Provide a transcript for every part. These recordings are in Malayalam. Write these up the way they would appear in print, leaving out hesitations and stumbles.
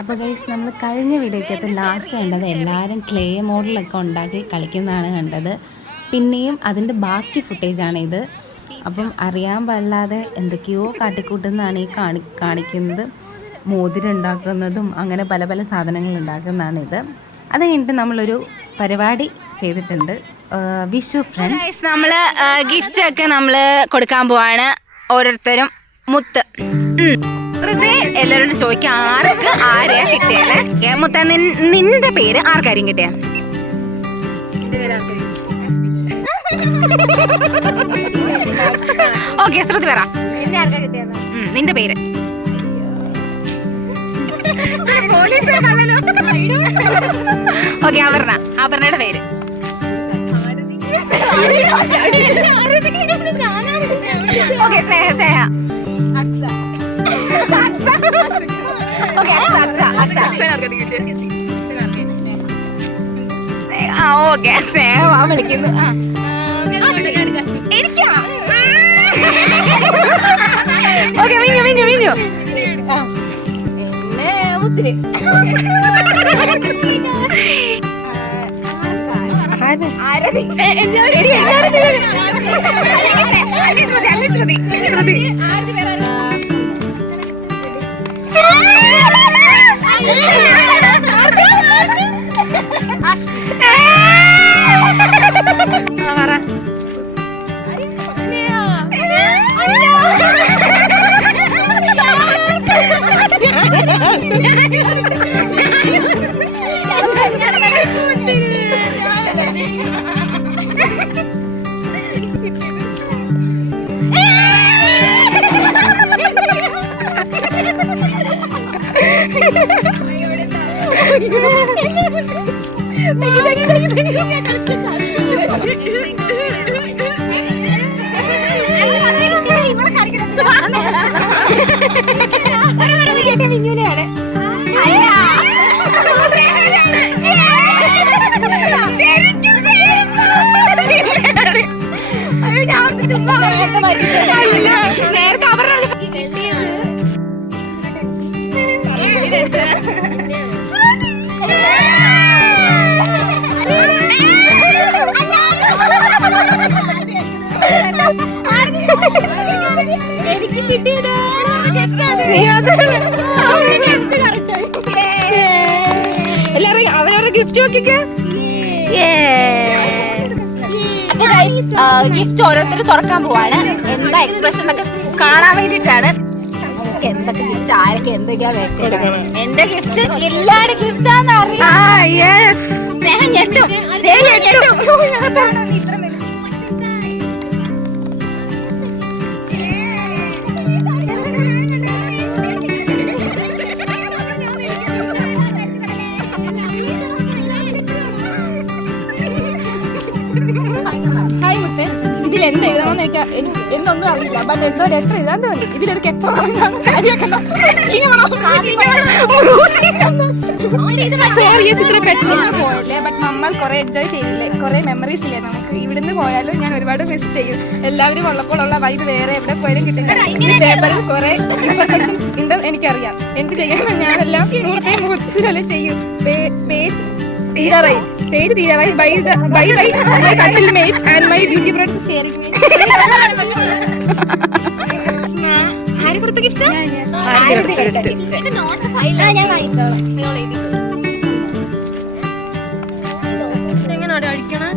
അപ്പോൾ ഗൈസ് നമ്മൾ കഴിഞ്ഞ വീഡിയോക്കകത്ത് ലാസ്റ്റ് കണ്ടത് എല്ലാവരും ക്ലേ മോഡലൊക്കെ ഉണ്ടാക്കി കളിക്കുന്നതാണ് കണ്ടത്. പിന്നെയും അതിൻ്റെ ബാക്കി ഫുട്ടേജാണ് ഇത്. അപ്പം അറിയാൻ പാടില്ലാതെ എന്തൊക്കെയോ കാട്ടിക്കൂട്ടുന്നതാണ് ഈ കാണിക്കുന്നത്. മോതിരം ഉണ്ടാക്കുന്നതും അങ്ങനെ പല പല സാധനങ്ങൾ ഉണ്ടാക്കുന്നതാണിത്. അത് കഴിഞ്ഞിട്ട് നമ്മളൊരു പരിപാടി ചെയ്തിട്ടുണ്ട്, വിഷു ഫ്രണ്ട്. നമ്മൾ ഗിഫ്റ്റ് ഒക്കെ നമ്മൾ കൊടുക്കാൻ പോവാണ്. ഓരോരുത്തരും മുത്ത് എല്ലാവരോടും ചോദിക്കാം ആർക്ക് ആരെയാ കിട്ടിയല്ലേ. മുത്ത നിന്റെ പേര് ആർക്കാരും കിട്ടിയ? ഓക്കെ ശ്രുതി പറ നിന്റെ പേര്. ഓക്കെ അപർണയുടെ പേര്. ഓക്കെ സ്നേഹ. ഓക്കെ സ്നേഹ വിളിക്കുന്നു. എനിക്കാ ഓക്കെ മിഞ്ഞു എന്നെ ഒത്തിരി മിഞ്ഞുനെയാണ്. നേരത്തെ അവരുടെ എനിക്ക് കിട്ടിയത് എല്ലാവരും അവരവരുടെ ഗിഫ്റ്റ് നോക്കിക്കേ. ഗിഫ്റ്റ് ഓരോരുത്തർ തുറക്കാൻ പോവാണ്. എന്താ എക്സ്പ്രഷൻ ഒക്കെ കാണാൻ വേണ്ടിട്ടാണ്. എന്തൊക്കെ ഗിഫ്റ്റ് ആരൊക്കെ എന്തൊക്കെയാ മേടിച്ചത്. എന്റെ ഗിഫ്റ്റ് എല്ലാരും ഗിഫ്റ്റാന്ന് അറിയാം. സ്നേഹം ഞെട്ടും. ഹായ് മുത്തേ, ഇതിൽ എന്ത് എഴുതണമെന്ന് എന്തൊന്നും അറിയില്ല. ബട്ട് എന്തോ ലെറ്റർ എഴുതാൻ തോന്നി. ഇതിലൊരു പോയല്ലേ. ബട്ട് നമ്മൾ കുറെ എൻജോയ് ചെയ്തില്ലേ, കുറെ മെമ്മറീസ് ഇല്ലേ നമുക്ക്. ഇവിടുന്ന് പോയാലും ഞാൻ ഒരുപാട് മിസ് ചെയ്യും. എല്ലാവരും ഉള്ളപ്പോഴുള്ള വൈബ് വേറെ എവിടെ പോയാലും കിട്ടില്ല. പേപ്പറിൽ കുറെ ഇൻഫർമേഷൻസ് ഉണ്ട് എനിക്കറിയാം. എന്ത് ചെയ്യാൻ ഞാനെല്ലാം മുഹൂർത്തത്തിലല്ലേ ചെയ്യും. പേജ് തീരാറായി. ബൈ മൈ കട്ടിൽ mate and my beauty products sharing. ആര് കൊടുത്ത ഗിഫ്റ്റ്? ഞാൻ വാങ്ങിക്കോളാം. എങ്ങനെയാണ് അടിക്കണേ?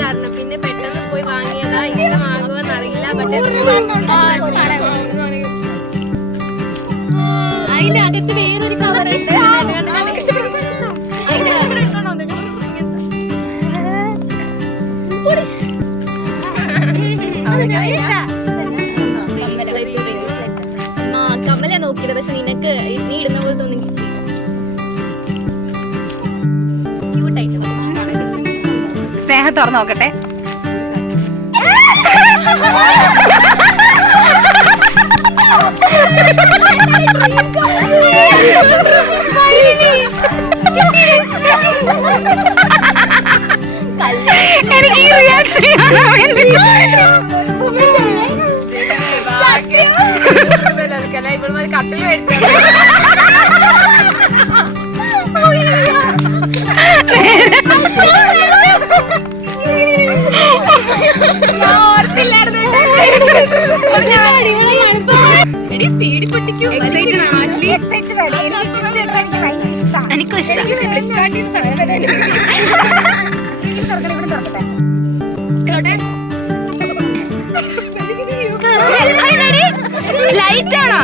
കാരണം പിന്നെ പെട്ടെന്ന് പോയി വാങ്ങിയതാ. ഇഷ്ടമാകുമെന്ന് അറിയില്ല. അതിന്റെ അകത്ത് വേറൊരു കവർ കമ്മല നോക്കിയത്. പക്ഷെ നിനക്ക് നീ ഇടുന്ന പോലെ തോന്നി. സ്നേഹ തുറന്നു നോക്കട്ടെ. റിയാക്ഷൻ കാണാൻ വേണ്ടി. കട്ടിൽ മേടിച്ചു എനിക്കും ഇഷ്ടം. ലൈറ്റ് ആണോ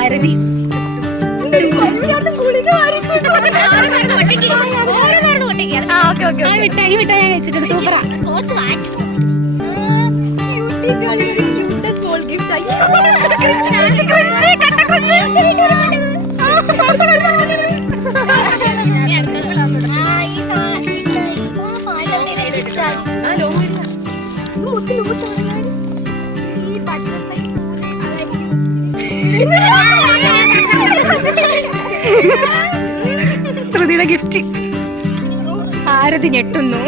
ആരതി ഈ മിഠായി ഞാൻ കഴിച്ചിട്ടുണ്ട്. സൂപ്പറാ. ശ്രുതിയുടെ ഗിഫ്റ്റ്. ആരതി ഞെട്ടുന്നു.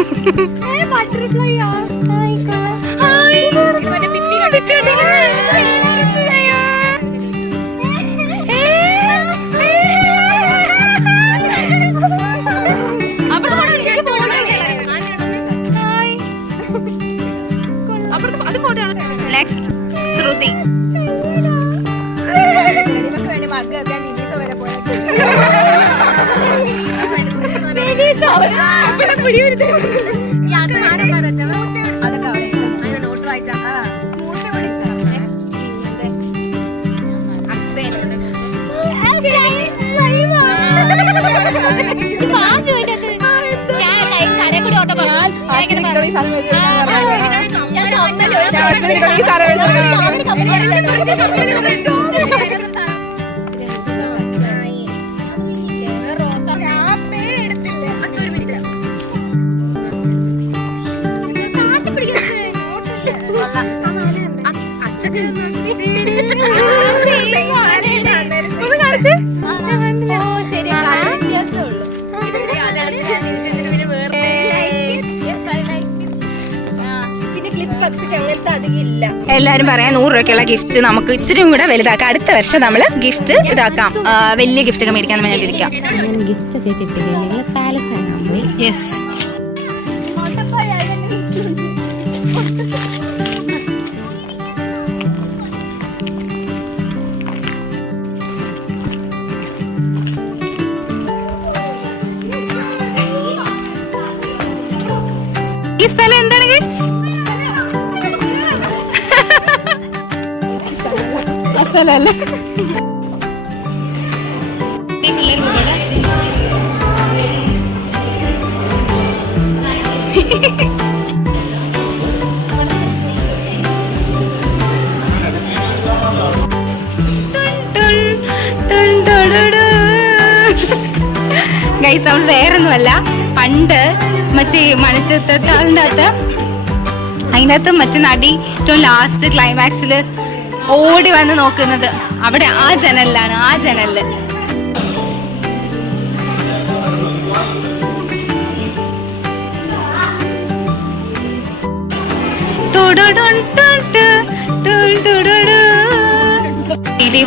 നെക്സ്റ്റ് ശ്രുതി. എല്ലാരും പറയാം 100 രൂപയ്ക്കുള്ള ഗിഫ്റ്റ് നമുക്ക് ഇച്ചിരി കൂടെ വലുതാക്കാം. അടുത്ത വർഷം നമ്മള് ഗിഫ്റ്റ് ഇതാക്കാം. വലിയ ഗിഫ്റ്റ് ഒക്കെ മേടിക്കാൻ വേണ്ടിയിരിക്കാം. ഗിഫ്റ്റ് ഒക്കെ കിട്ടുകയാണെങ്കിൽ പാലസ് പോയി. യെസ്. ഈ സ്ഥലം എന്താണ് ഗൈസ്? ആ സ്ഥലമല്ലേ? ഗൈസ് നമ്മൾ വേറൊന്നുമല്ല, പണ്ട് മറ്റേ മണിച്ചിത്രത്താളിൻ്റെ അകത്ത് അതിനകത്ത് മറ്റേ നടി ഏറ്റവും ലാസ്റ്റ് ക്ലൈമാക്സിൽ ഓടി വന്ന് നോക്കുന്നത് അവിടെ ആ ജനലിലാണ്. ആ ജനലില്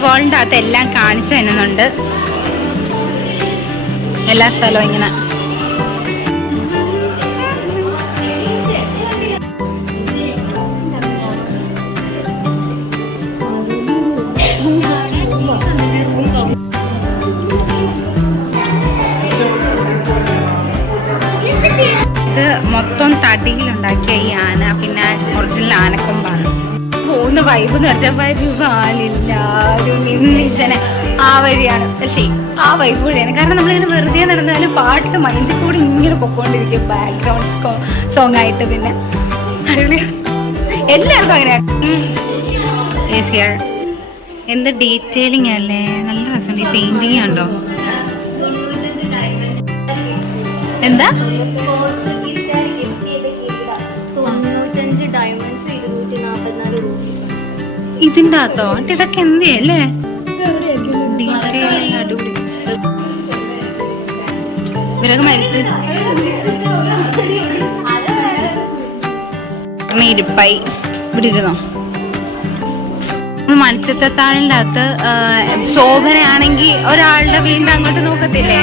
വാളിന്റെ അകത്ത് എല്ലാം കാണിച്ചു തരുന്നുണ്ട്. എല്ലാ സ്ഥലവും ഇങ്ങനെ. ഇത് മൊത്തം തടിയിലുണ്ടാക്കിയ ഈ ആന, പിന്നെ ഒറിജിനൽ ആനക്കൊമ്പാണ്. പോകുന്ന വൈബ് എന്ന് വെച്ചാൽ വരുവാനില്ലാരും ഇന്നിച്ചനെ ആ വഴിയാണ്. പക്ഷേ ആ വൈബ് വഴിയാണ്. കാരണം നമ്മളിങ്ങനെ വെറുതെ നടന്നാലും പാട്ട് മൈൻഡിൽ കൂടി ഇങ്ങനെ പൊക്കോണ്ടിരിക്കും, ബാക്ക്ഗ്രൗണ്ട് സോങ് ആയിട്ട്. പിന്നെ അടിപൊളി, എല്ലാവർക്കും അങ്ങനെയാണ്. എന്ത് ഡീറ്റെയിലിംഗ് അല്ലേ, നല്ല രസമുണ്ട്. ഈ പെയിന്റിങ് ഉണ്ടോ? എന്താ 95 ഡയമണ്ട്സ് 244 ഇതിന്റെ അകത്തോ ഇതൊക്കെ എന്തിയല്ലേ ഡീറ്റെയിൽ അടിപൊളി. ഇവരൊക്കെ മരിച്ച് ഇരിപ്പായി ഇവിടെ ഇരുന്നോ. മണിച്ചത്താളിൻ്റെ അകത്ത് ശോഭനയാണെങ്കിൽ ഒരാളുടെ വീടിന്റെ അങ്ങോട്ട് നോക്കത്തില്ലേ,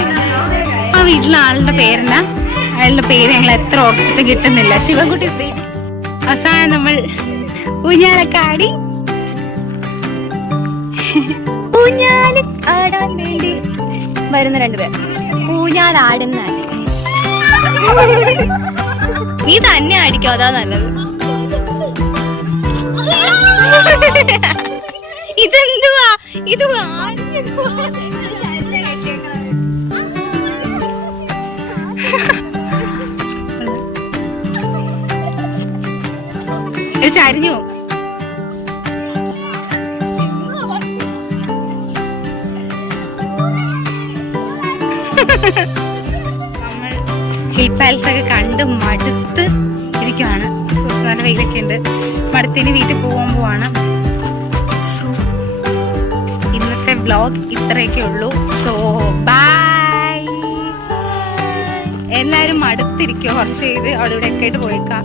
ആ വീട്ടിലെ ആളുടെ പേരെന്നാ, അയാളുടെ പേര് ഞങ്ങൾ എത്ര ഓർത്തിട്ട് കിട്ടുന്നില്ല. ശിവൻകുട്ടി ശ്രീ. അവസാനം നമ്മൾ ഊഞ്ഞാലൊക്കെ ആടി, ഊഞ്ഞാല് ആടാൻ വേണ്ടി വരുന്ന രണ്ടുപേർ ഊഞ്ഞാലാടുന്ന നീ തന്നെ അടിക്കോ, അതാ നല്ലത്. ഇതെന്തുവാ ഇത് ചരിഞ്ഞു. നമ്മൾ ഹിൽ പാലസ് ഒക്കെ കണ്ട് മടുത്ത് ഇരിക്കുകയാണ്. നല്ല വെയിലൊക്കെ ഉണ്ട്. മടുത്തിന് വീട്ടിൽ പോവാണ്. സോ ഇന്നത്തെ വ്ലോഗ് ഇത്രയൊക്കെ ഉള്ളൂ. So bye. എല്ലാവരും മടുത്തിരിക്കുക, കുറച്ച് ചെയ്ത് അവിടെ ഇവിടെ ഒക്കെ ആയിട്ട് പോയേക്കാം.